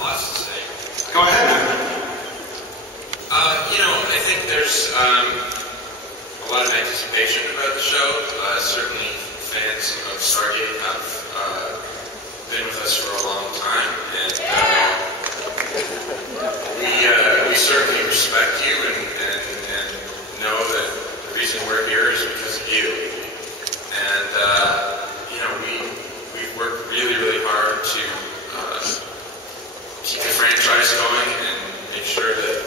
lots to say. Go ahead. I think there's a lot of anticipation about the show. Certainly fans of Stargate have been with us for a long time, and we certainly respect you and know that the reason we're here is because of you. And we've worked really, really hard to keep the franchise going and make sure that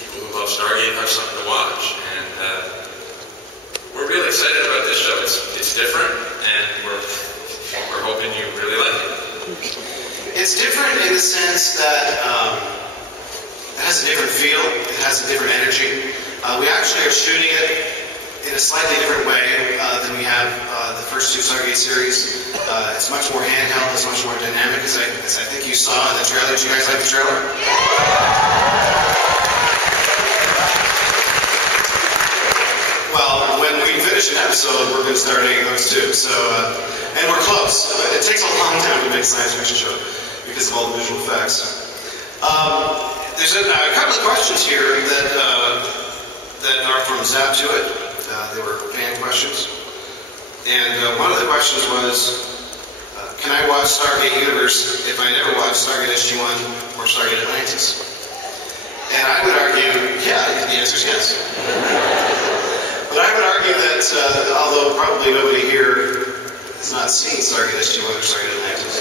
people who love Stargate have something to watch. And we're really excited about this show. It's different, and we're hoping you really like it. It's different in the sense that it has a different feel, it has a different energy. We actually are shooting it in a slightly different way than we have the first two Stargate series. It's much more handheld, it's much more dynamic, as I think you saw in the trailer. Did you guys like the trailer? Well, when we finish an episode, we're going to start editing those too. So, and we're close. It takes a long time to make a science fiction show because of all the visual effects. There's a couple of questions here that are from Zap to It. They were fan questions. And one of the questions was, can I watch Stargate Universe if I never watched Stargate SG-1 or Stargate Atlantis? And I would argue, yeah, the answer is yes. But I would argue that, although probably nobody here has not seen Stargate SG-1 or Stargate Atlantis.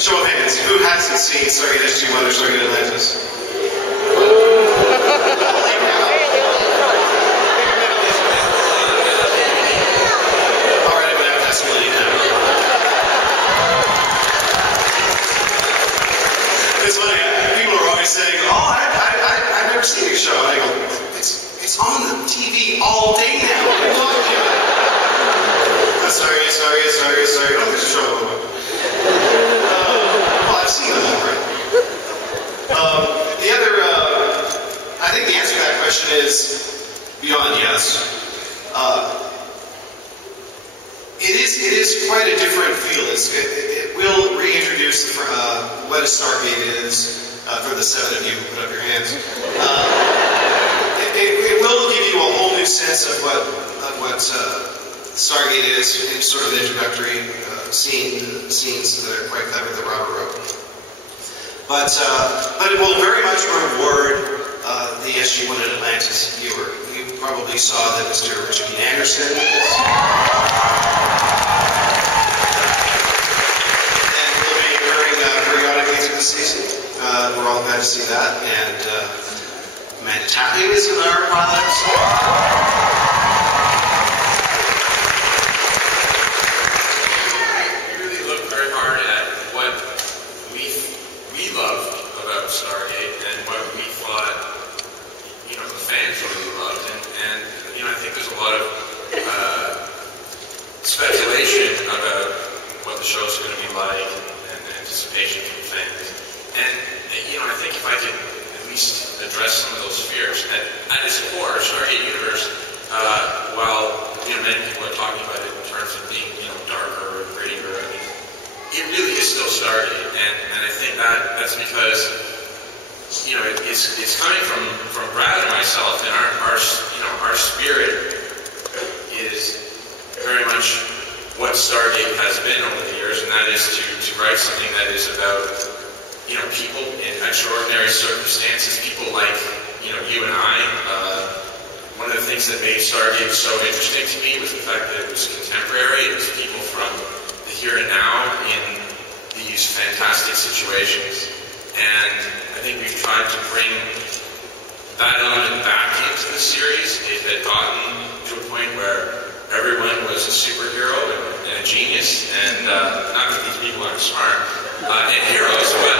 Show of hands, who hasn't seen Stargate SG-1 or Stargate Atlantis? Alright, I'm going to have to ask Millie now. It's funny, people are always saying, oh, I've never seen your show. And I go, it's on the TV all day now. What are you talking about? Oh, sorry. Oh, there's a show. Well, I've seen them all, right? The other, I think the answer to that question is beyond yes. It is quite a different feel. It will reintroduce what a Stargate is for the seven of you who put up your hands. It will give you a whole new sense of what Stargate is in sort of an introductory scenes that are quite clever that Robert wrote. But it will very much reward the SG-1 and Atlantis viewer. You probably saw that Mr. Richard Dean Anderson is. And we'll be occurring periodically through the season. We're all glad to see that. And Amanda Tapping is in our pilot episode. We really looked very hard at what we loved about Stargate and what we thought, the fans really loved. And I think there's a lot of speculation about what the show's going to be like and anticipation from fans. And, I think if I could at least address some of those fears. At its core, Stargate Universe, while many people are talking about it in terms of being darker or grittier, it really is still Stargate, and I think that's because it's coming from Brad and myself, and our spirit is very much what Stargate has been over the years, and that is to write something that is about people in extraordinary circumstances, people like, you and I. One of the things that made Stargate so interesting to me was the fact that it was contemporary. It was people from the here and now in these fantastic situations. And I think we've tried to bring that element back into the series. It had gotten to a point where everyone was a superhero and a genius, and not that these people aren't smart, and heroes, but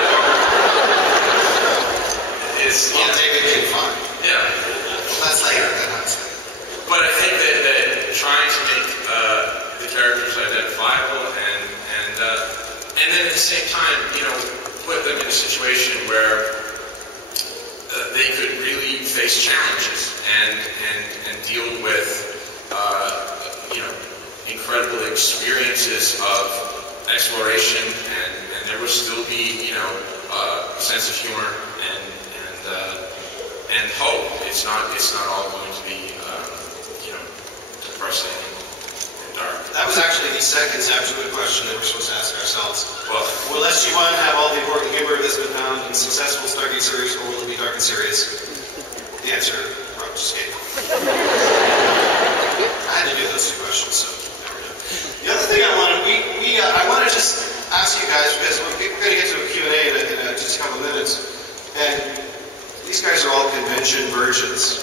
it's... David King fun. Yeah. That's later. But I think that trying to make the characters identifiable and then at the same time, put them in a situation where they could really face challenges and deal with incredible experiences of exploration, and there will still be, you know, a sense of humor and hope. It's not all going to be, you know, depressing and dark. That was actually the second absolute question that we're supposed to ask ourselves. Well, will SG-1 have all the important humor that's been found in successful Stargate series, or will it be dark and serious? The answer, Rob just gave. I had to do those two questions, so there we go. The other thing I wanted, I want to just ask you guys, because we're going to get to a Q&A in just a couple of minutes, and these guys are all convention virgins.